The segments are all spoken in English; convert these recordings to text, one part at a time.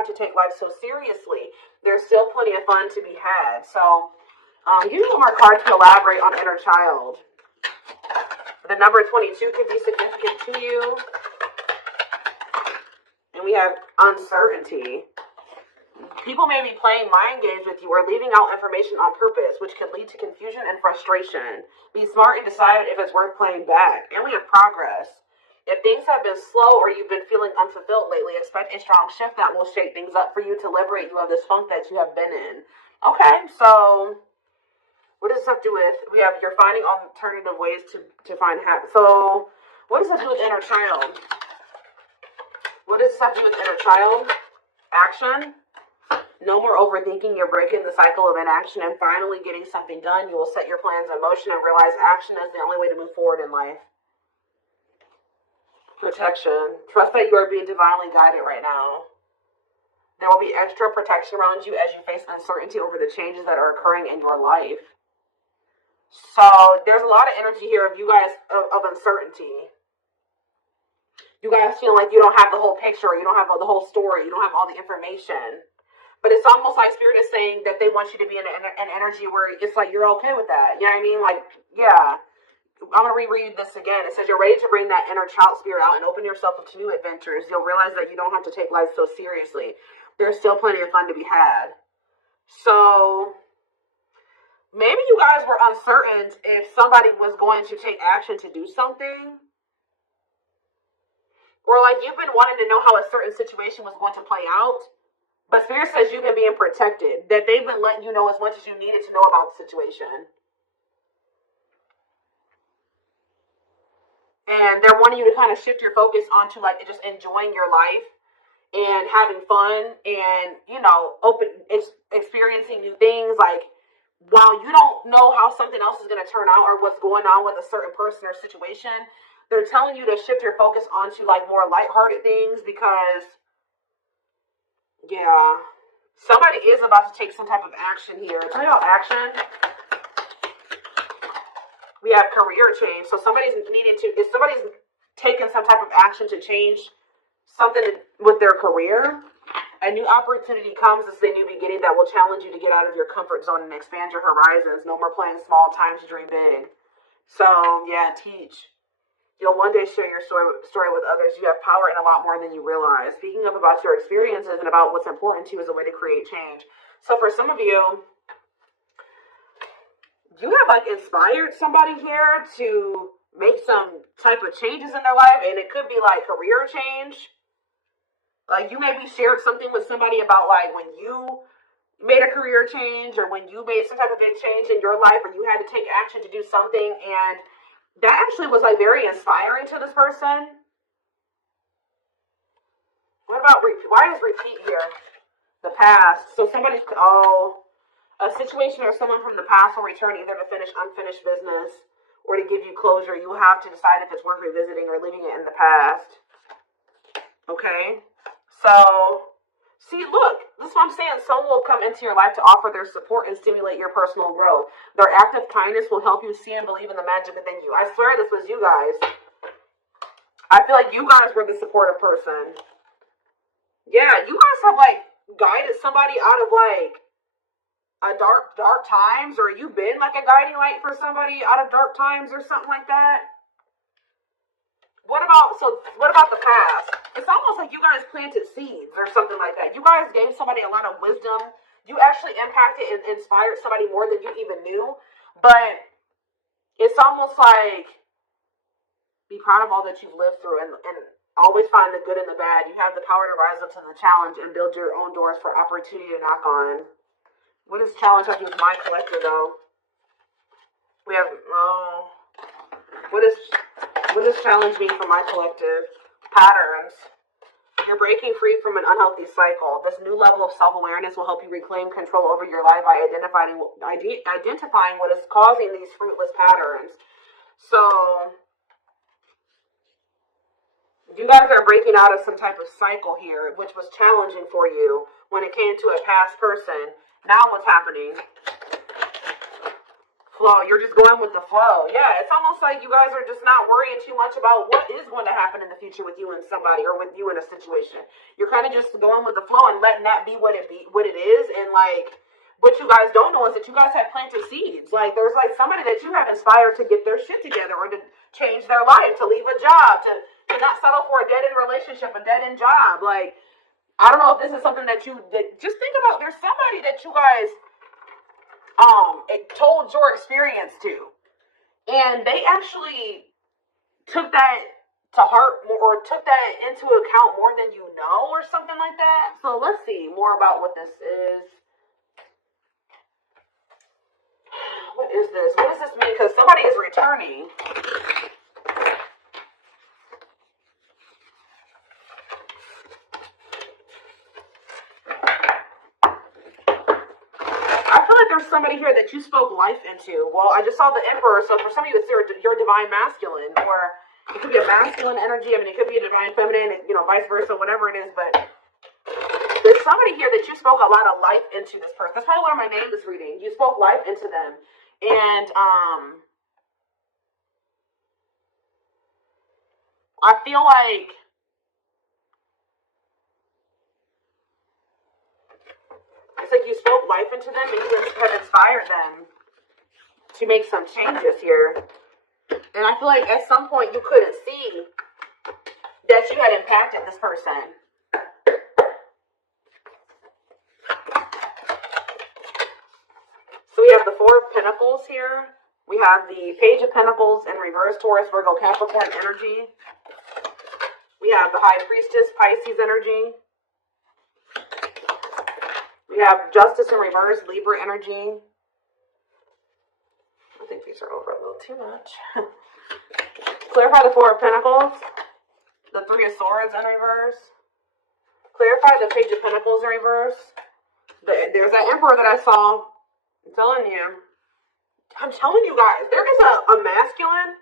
have to take life so seriously. There's still plenty of fun to be had. So, give me one more card to elaborate on inner child. The number 22 could be significant to you. And we have uncertainty. People may be playing mind games with you or leaving out information on purpose, which can lead to confusion and frustration. Be smart and decide if it's worth playing back. And we have progress. If things have been slow or you've been feeling unfulfilled lately, expect a strong shift that will shake things up for you to liberate you of this funk that you have been in. Okay, so what does this have to do with? We have you're finding alternative ways to find happiness. So what does this do with inner child? What does this have to do with inner child? Action. No more overthinking. You're breaking the cycle of inaction and finally getting something done. You will set your plans in motion and realize action is the only way to move forward in life. Protection. Trust that you are being divinely guided right now. There will be extra protection around you as you face uncertainty over the changes that are occurring in your life. So there's a lot of energy here of you guys of uncertainty. You guys feel like you don't have the whole picture, you don't have the whole story, you don't have all the information. But it's almost like Spirit is saying that they want you to be in an energy where it's like you're okay with that. You know what I mean? Like, yeah. I'm going to reread this again. It says you're ready to bring that inner child spirit out and open yourself up to new adventures. You'll realize that you don't have to take life so seriously. There's still plenty of fun to be had. So maybe you guys were uncertain if somebody was going to take action to do something. Or like you've been wanting to know how a certain situation was going to play out. But Spirit says you've been being protected. That they've been letting you know as much as you needed to know about the situation. And they're wanting you to kind of shift your focus onto like just enjoying your life and having fun and, you know, experiencing new things. Like, while you don't know how something else is going to turn out or what's going on with a certain person or situation, they're telling you to shift your focus onto like more lighthearted things because, yeah, somebody is about to take some type of action here. Tell you about action. We have career change. So somebody's taking some type of action to change something with their career, a new opportunity comes as a new beginning that will challenge you to get out of your comfort zone and expand your horizons. No more playing small, time to dream big. So, yeah, teach. You'll one day share your story with others. You have power in a lot more than you realize. Speaking up about your experiences and about what's important to you is a way to create change. So for some of you, you have like inspired somebody here to make some type of changes in their life, and it could be like career change. Like you maybe shared something with somebody about like when you made a career change or when you made some type of big change in your life or you had to take action to do something, and that actually was like very inspiring to this person. What about why is repeat here? The past. So somebody's a situation or someone from the past will return either to finish unfinished business or to give you closure. You have to decide if it's worth revisiting or leaving it in the past. Okay? So, see, look, this is what I'm saying. Someone will come into your life to offer their support and stimulate your personal growth. Their act of kindness will help you see and believe in the magic within you. I swear this was you guys. I feel like you guys were the supportive person. Yeah, you guys have, like, guided somebody out of, like, a dark times, or you've been like a guiding light for somebody out of dark times or something like that. What about the past? It's almost like you guys planted seeds or something like that. You guys gave somebody a lot of wisdom. You actually impacted and inspired somebody more than you even knew. But it's almost like be proud of all that you've lived through and always find the good and the bad. You have the power to rise up to the challenge and build your own doors for opportunity to knock on. What does challenge have to do with my collector, though? We have, what does challenge mean for my collective? Patterns. You're breaking free from an unhealthy cycle. This new level of self-awareness will help you reclaim control over your life by identifying what is causing these fruitless patterns. So, you guys are breaking out of some type of cycle here, which was challenging for you when it came to a past person. Now what's happening? flow. You're just going with the flow. Yeah, it's almost like you guys are just not worrying too much about what is going to happen in the future with you and somebody, or with you in a situation. You're kind of just going with the flow and letting that be what it is. And like, what you guys don't know is that you guys have planted seeds. Like, there's like somebody that you have inspired to get their shit together, or to change their life, to leave a job, to not settle for a dead-end relationship, a dead-end job. Like, I don't know if this is something that just think about. There's somebody that you guys it told your experience to, and they actually took that to heart, or took that into account more than you know, or something like that. So let's see more about what this is. What is this? What does this mean? Because somebody is returning. There's somebody here that you spoke life into. Well, I just saw the Emperor, so for some of you, it's your divine masculine, or it could be a masculine energy. I mean, it could be a divine feminine, you know, vice versa, whatever it is. But there's somebody here that you spoke a lot of life into this person. That's probably where my name is reading. You spoke life into them, and I feel like it's like you spoke life into them, and you have inspired them to make some changes here. And I feel like at some point you couldn't see that you had impacted this person. So we have the Four of Pentacles here. We have the Page of Pentacles in reverse, Taurus, Virgo, Capricorn energy. We have the High Priestess, Pisces energy. We have Justice in reverse, Libra energy. I think these are over a little too much. Clarify the Four of Pentacles. The Three of Swords in reverse. Clarify the Page of Pentacles in reverse. There's that Emperor that I saw. I'm telling you guys, there is a masculine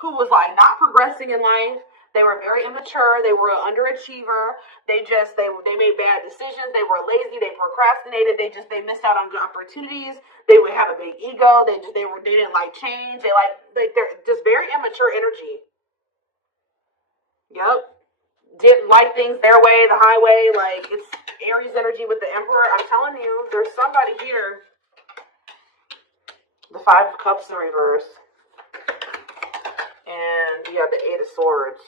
who was like not progressing in life. They were very immature. They were an underachiever. They made bad decisions. They were lazy. They procrastinated. They missed out on good opportunities. They would have a big ego. They didn't like change. They're just very immature energy. Yep. Didn't like things their way, the highway. Like, it's Aries energy with the Emperor. I'm telling you, there's somebody here. The Five of Cups in reverse. And you have the Eight of Swords.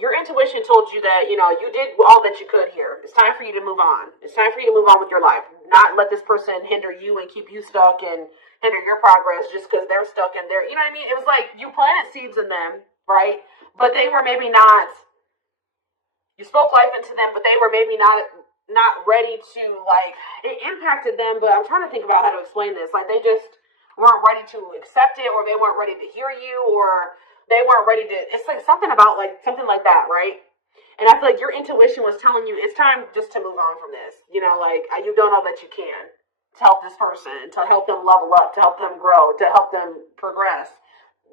Your intuition told you that, you know, you did all that you could here. It's time for you to move on. It's time for you to move on with your life. Not let this person hinder you and keep you stuck and hinder your progress just because they're stuck in there. You know what I mean? It was like you planted seeds in them, right? But they were maybe not, you spoke life into them, but they were maybe not ready to, like, it impacted them. But I'm trying to think about how to explain this. Like, they just weren't ready to accept it, or they weren't ready to hear you, or they weren't ready to, it's like something like that, right? And I feel like your intuition was telling you it's time just to move on from this. You know, like, you've done all that you can to help this person, to help them level up, to help them grow, to help them progress.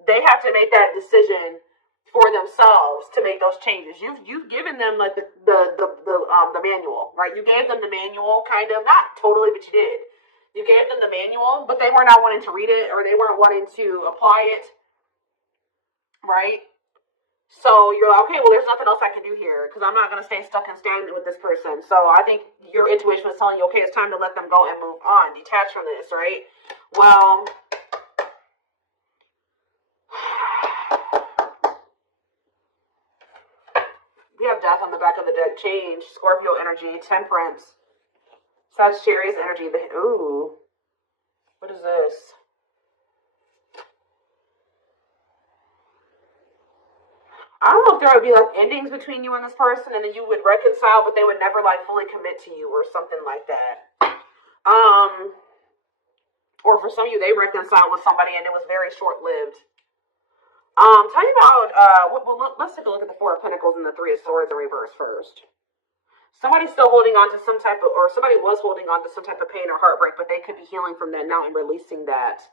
They have to make that decision for themselves to make those changes. You've given them like the manual, right? You gave them the manual, kind of, not totally, but you did. You gave them the manual, but they were not wanting to read it, or they weren't wanting to apply it. Right? So you're like, okay, well, there's nothing else I can do here, because I'm not going to stay stuck and stagnant with this person. So I think your intuition was telling you, okay, it's time to let them go and move on, detach from this, right? Well, we have Death on the back of the deck, Change, Scorpio energy, Temperance, Sagittarius energy. Ooh, what is this? I don't know if there would be like endings between you and this person, and then you would reconcile, but they would never like fully commit to you or something like that. Or for some of you, they reconciled with somebody and it was very short-lived. Tell me about, let's take a look at the Four of Pentacles and the Three of Swords in reverse first. Somebody's still holding on to some type of, or somebody was holding on to some type of pain or heartbreak, but they could be healing from that now and releasing that.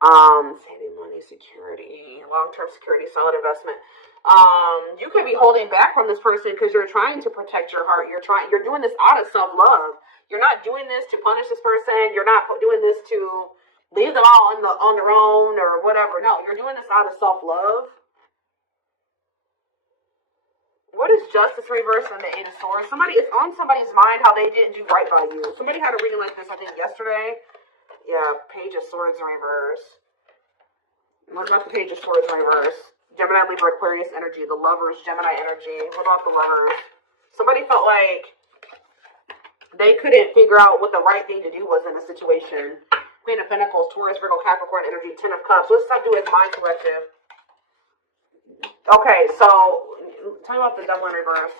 Saving money, security, long-term security, solid investment. You could be holding back from this person because you're trying to protect your heart. You're doing this out of self-love. You're not doing this to punish this person. You're not doing this to leave them all on their own or whatever. No, you're doing this out of self-love. What is justice reverse and the Eight of Swords? It's on somebody's mind how they didn't do right by you. Somebody had a reading like this, I think, yesterday. Yeah, Page of Swords in reverse. What about the Page of Swords in reverse? Gemini, Libra, Aquarius energy. The Lovers, Gemini energy. What about the Lovers? Somebody felt like they couldn't figure out what the right thing to do was in a situation. Queen of Pentacles, Taurus, Virgo, Capricorn energy. Ten of Cups. What does that do with my collective? Okay, so tell me about the Devil in reverse.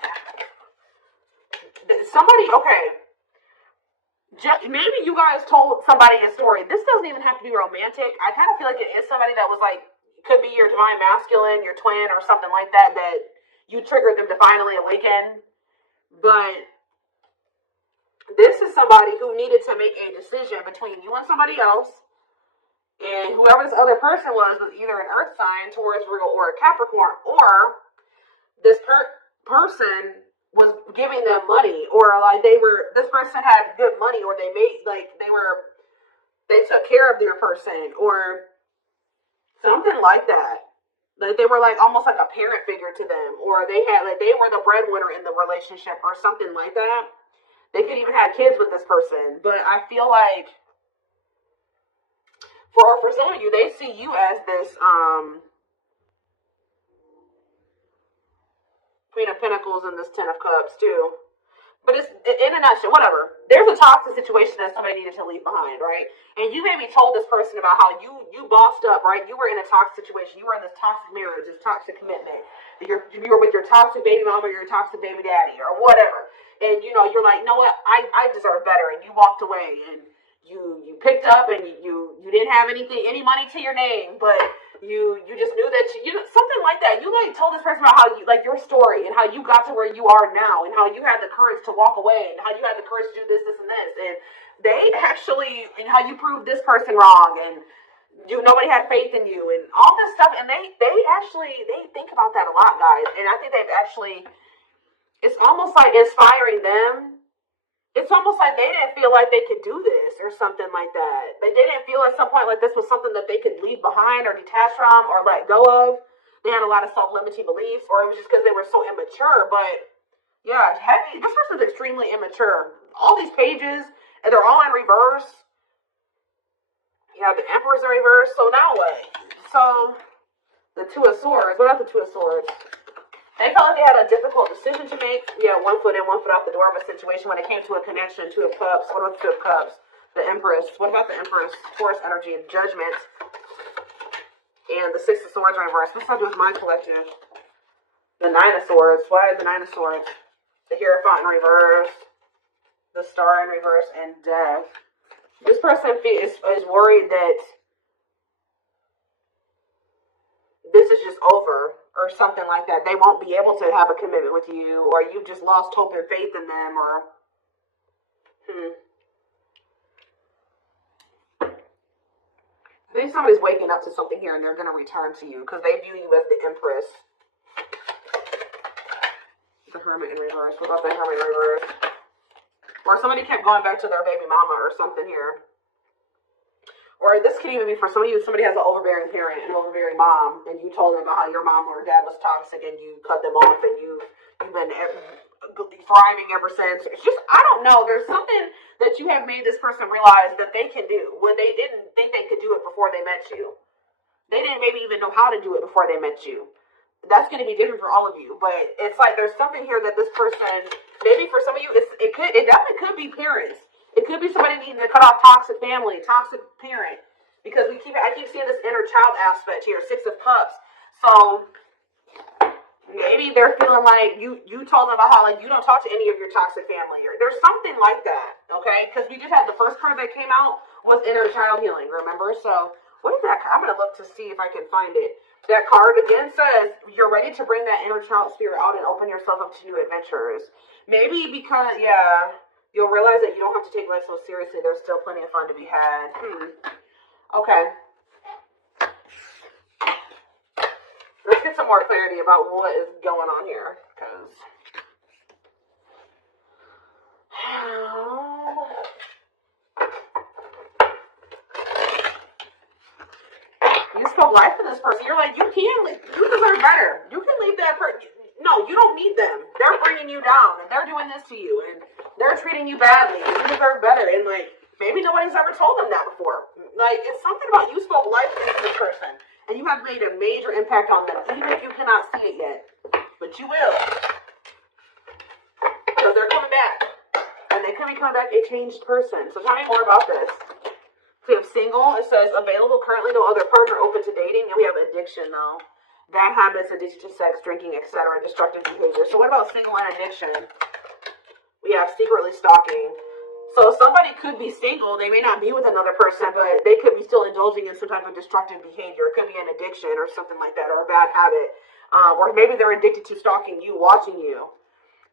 Maybe you guys told somebody a story. This doesn't even have to be romantic. I kind of feel like it is somebody that was like, could be your divine masculine, your twin, or something like that, that you triggered them to finally awaken. But this is somebody who needed to make a decision between you and somebody else. And whoever this other person was either an earth sign, Taurus, Virgo, or a Capricorn, or this person was giving them money, or like this person had good money, or they took care of their person, or something like that. Like they were like almost like a parent figure to them, or they were the breadwinner in the relationship, or something like that. They could even have kids with this person, but I feel like for some of you, they see you as this Queen of Pentacles and this Ten of Cups too. But it's in a nutshell, whatever. There's a toxic situation that somebody needed to leave behind, right? And you maybe told this person about how you bossed up, right? You were in a toxic situation. You were in this toxic marriage, this toxic commitment. You were with your toxic baby mama or your toxic baby daddy or whatever. And you're like, you know what? I deserve better. And you walked away and you picked up and you didn't have any money to your name, but you just knew that you something like that. You like told this person about how you like your story and how you got to where you are now and how you had the courage to walk away and how you had the courage to do this, and this. And they actually, and how you proved this person wrong and nobody had faith in you and all this stuff. And they think about that a lot, guys. And I think it's almost like inspiring them. It's almost like they didn't feel like they could do this or something like that. They didn't feel at some point like this was something that they could leave behind or detach from or let go of. They had a lot of self-limiting beliefs, or it was just because they were so immature. But yeah, this person's extremely immature. All these pages, and they're all in reverse. You have the Emperor's in reverse. So now what? So the Two of Swords. What about the Two of Swords? They felt like they had a difficult decision to make. Yeah, 1 foot in, 1 foot out the door of a situation when it came to a connection. Two of Cups. What about the Two of Cups? The Empress. What about the Empress? Taurus energy, Judgment. And the Six of Swords in reverse. What's that do with my collective? The Nine of Swords. Why the Nine of Swords? The Hierophant in reverse. The Star in reverse. And Death. This person is worried that this is just over. Or something like that. They won't be able to have a commitment with you, or you've just lost hope and faith in them, or I think somebody's waking up to something here and they're going to return to you because they view you as the Empress. The Hermit in reverse. What about the Hermit in reverse? Or somebody kept going back to their baby mama or something here. Or this could even be for some of you, somebody has an overbearing parent, an overbearing mom, and you told them about how your mom or dad was toxic and you cut them off and you've been thriving ever since. It's just, I don't know. There's something that you have made this person realize that they can do when they didn't think they could do it before they met you. They didn't maybe even know how to do it before they met you. That's going to be different for all of you. But it's like there's something here that this person, maybe for some of you, it definitely could be parents. It could be somebody needing to cut off toxic family, toxic parent. Because I keep seeing this inner child aspect here, Six of Cups. So maybe they're feeling like you told them about how like you don't talk to any of your toxic family. Or there's something like that, okay? Because we just had the first card that came out was inner child healing, remember? So what is that? I'm going to look to see if I can find it. That card again says you're ready to bring that inner child spirit out and open yourself up to new adventures. Maybe because, yeah, you'll realize that you don't have to take life so seriously. There's still plenty of fun to be had. Okay. Let's get some more clarity about what is going on here, because you spoke life to this person. You're like, you can leave. You deserve better. You can leave that person. No, you don't need them. They're bringing you down, and they're doing this to you, and they're treating you badly. You deserve better, and like maybe nobody's ever told them that before. Like it's something about you spoke life into this person. And you have made a major impact on them, even if you cannot see it yet. But you will. Because they're coming back. And they could be coming back a changed person. So tell me more about this. So we have single. It says available, currently no other partner, open to dating. And we have addiction, though. Bad habits, addicted to sex, drinking, etc. Destructive behavior. So what about single and addiction? We have secretly stalking. So somebody could be single, they may not be with another person, but they could be still indulging in some type of destructive behavior. It could be an addiction or something like that, or a bad habit. Or maybe they're addicted to stalking you, watching you.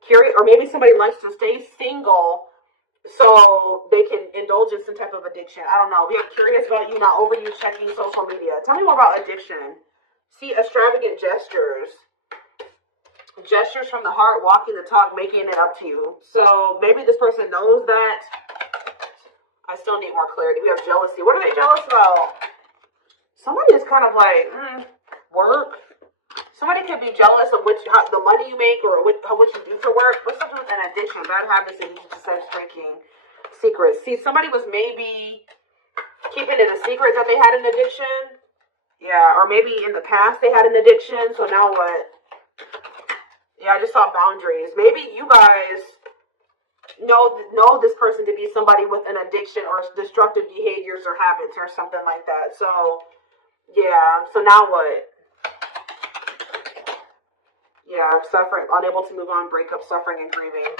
Curious, or maybe somebody likes to stay single so they can indulge in some type of addiction. I don't know. We are curious about you, not over you checking social media. Tell me more about addiction. See, extravagant gestures. Gestures from the heart, walking the talk, making it up to you. So maybe this person knows that. I still need more clarity. We have jealousy. What are they jealous about? Somebody is kind of like, work. Somebody could be jealous of the money you make or what you do for work. What's something with an addiction? Bad habits, addiction to sex, drinking, secrets. See, somebody was maybe keeping it a secret that they had an addiction. Yeah, or maybe in the past they had an addiction. So now what? Yeah, I just saw boundaries. Maybe you guys know this person to be somebody with an addiction or destructive behaviors or habits or something like that. So, yeah. So now what? Yeah, suffering, unable to move on, breakup, suffering, and grieving.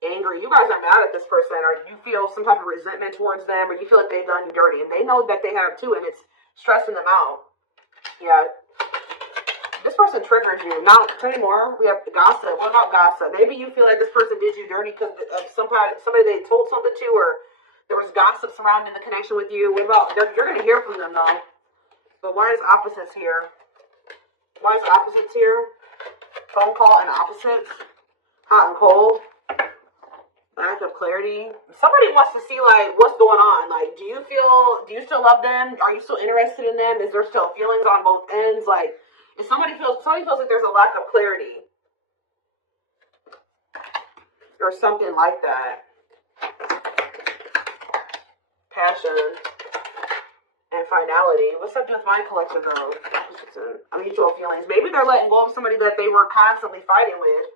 Angry. You guys are mad at this person, or you feel some type of resentment towards them, or you feel like they've done you dirty, and they know that they have too, and it's stressing them out. Yeah. This person triggers you. Now, tell me more. We have gossip. What about gossip? Maybe you feel like this person did you dirty because of somebody they told something to, or there was gossip surrounding the connection with you. What about, you're going to hear from them, though. But why is opposites here? Why is opposites here? Phone call and opposites. Hot and cold. Lack of clarity. Somebody wants to see, like, what's going on. Like, do you still love them? Are you still interested in them? Is there still feelings on both ends? Like, if somebody feels like there's a lack of clarity or something like that. Passion and finality. What's up with my collective though? Mutual feelings. Maybe they're letting go of somebody that they were constantly fighting with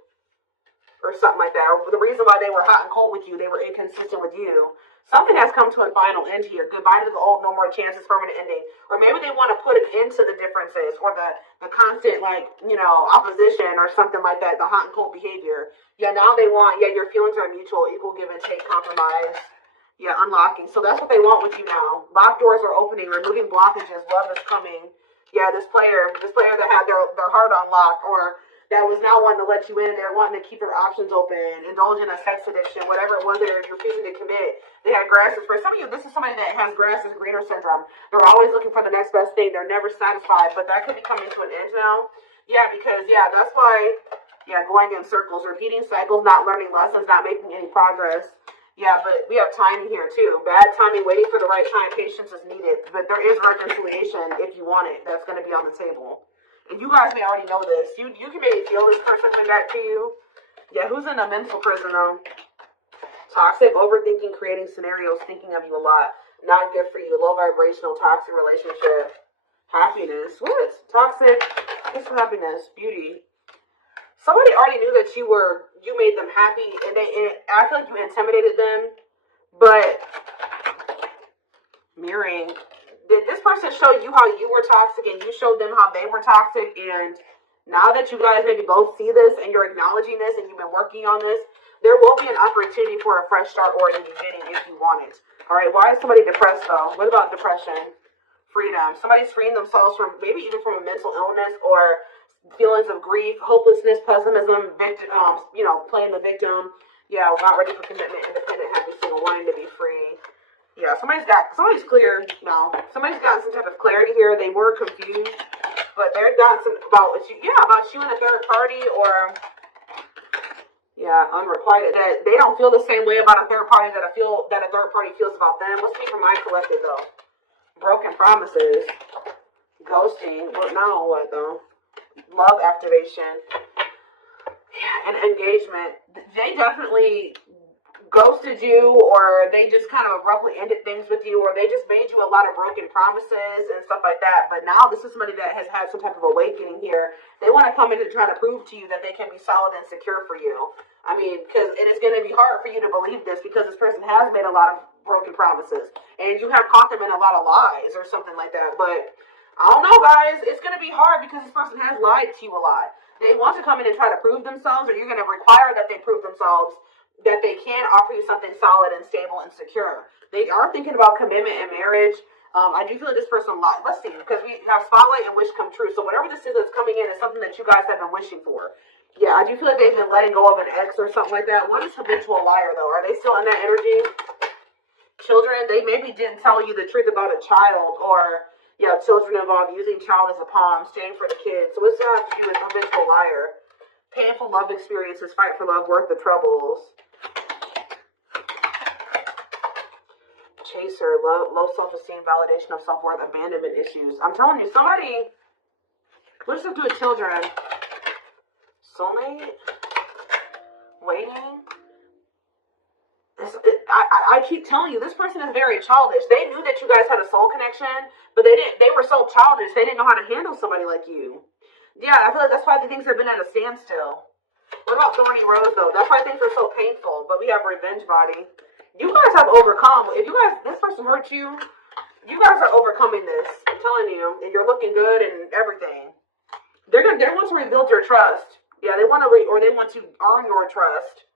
or something like that. Or the reason why they were hot and cold with you, they were inconsistent with you. Something has come to a final end here. Goodbye to the old, no more chances, permanent ending. Or maybe they want to put an end to the differences or the constant, opposition or something like that, the hot and cold behavior. Yeah, now they want, your feelings are mutual, equal give and take, compromise. Yeah, unlocking. So that's what they want with you now. Locked doors are opening, removing blockages, love is coming. Yeah, this player that had their heart unlocked or that was now wanting to let you in, they're wanting to keep their options open, indulge in a sex addiction, whatever it was they're refusing to commit. They had grasses for some of you. This is somebody that has grass is greener syndrome. They're always looking for the next best thing. They're never satisfied, but that could be coming to an end now. Yeah, because that's why. Yeah, going in circles, repeating cycles, not learning lessons, not making any progress. Yeah, but we have timing here too. Bad timing, waiting for the right time. Patience is needed, but there is reconciliation if you want it. That's going to be on the table. And you guys may already know this. You can maybe feel this person coming back to you. Yeah, who's in a mental prison though? Toxic, overthinking, creating scenarios, thinking of you a lot. Not good for you. Low vibrational, toxic relationship. Happiness. What? Toxic. What's happiness? Beauty. Somebody already knew that you made them happy, and I feel like you intimidated them. But mirroring. Did this person show you how you were toxic and you showed them how they were toxic? And now that you guys maybe both see this and you're acknowledging this and you've been working on this, there will be an opportunity for a fresh start or a new beginning if you want it. All right, why is somebody depressed though? What about depression? Freedom. Somebody's freeing themselves from maybe even from a mental illness or feelings of grief, hopelessness, pessimism, victim, playing the victim. Yeah, not ready for commitment, independent, happy, single, wanting to be free. Yeah, somebody's clear now. Somebody's got some type of clarity here. They were confused. But they're done some about you, about you and a third party, or unrequited. That they don't feel the same way about a third party that a third party feels about them. Let's see from my collective though. Broken promises, ghosting. Well, now what though? Love activation, and engagement. They definitely ghosted you, or they just kind of abruptly ended things with you, or they just made you a lot of broken promises and stuff like that. But now this is somebody that has had some type of awakening here. They want to come in and try to prove to you that they can be solid and secure for you. I mean, because it is going to be hard for you to believe this, because this person has made a lot of broken promises and you have caught them in a lot of lies or something like that. But I don't know, guys, it's going to be hard because this person has lied to you a lot. They want to come in and try to prove themselves, or you're going to require that they prove themselves, that they can offer you something solid and stable and secure. They are thinking about commitment and marriage. I do feel like this person lied. Let's see, because we have spotlight and wish come true. So whatever this is that's coming in is something that you guys have been wishing for. Yeah, I do feel like they've been letting go of an ex or something like that. What is habitual liar, though? Are they still in that energy? Children, they maybe didn't tell you the truth about a child, or children involved, using child as a pawn, staying for the kids. So what's that to do with habitual liar? Painful love experiences, fight for love, worth the troubles. Chaser, low self-esteem, validation of self-worth, abandonment issues. I'm telling you, somebody, what does this do with children? Soulmate? Waiting? I keep telling you, this person is very childish. They knew that you guys had a soul connection, but they were so childish, they didn't know how to handle somebody like you. Yeah, I feel like that's why things have been at a standstill. What about Thorny Rose, though? That's why things are so painful, but we have Revenge Body. You guys have overcome. If this person hurt you, you guys are overcoming this. I'm telling you, and you're looking good and everything. They want to rebuild your trust. Yeah, they want to earn your trust.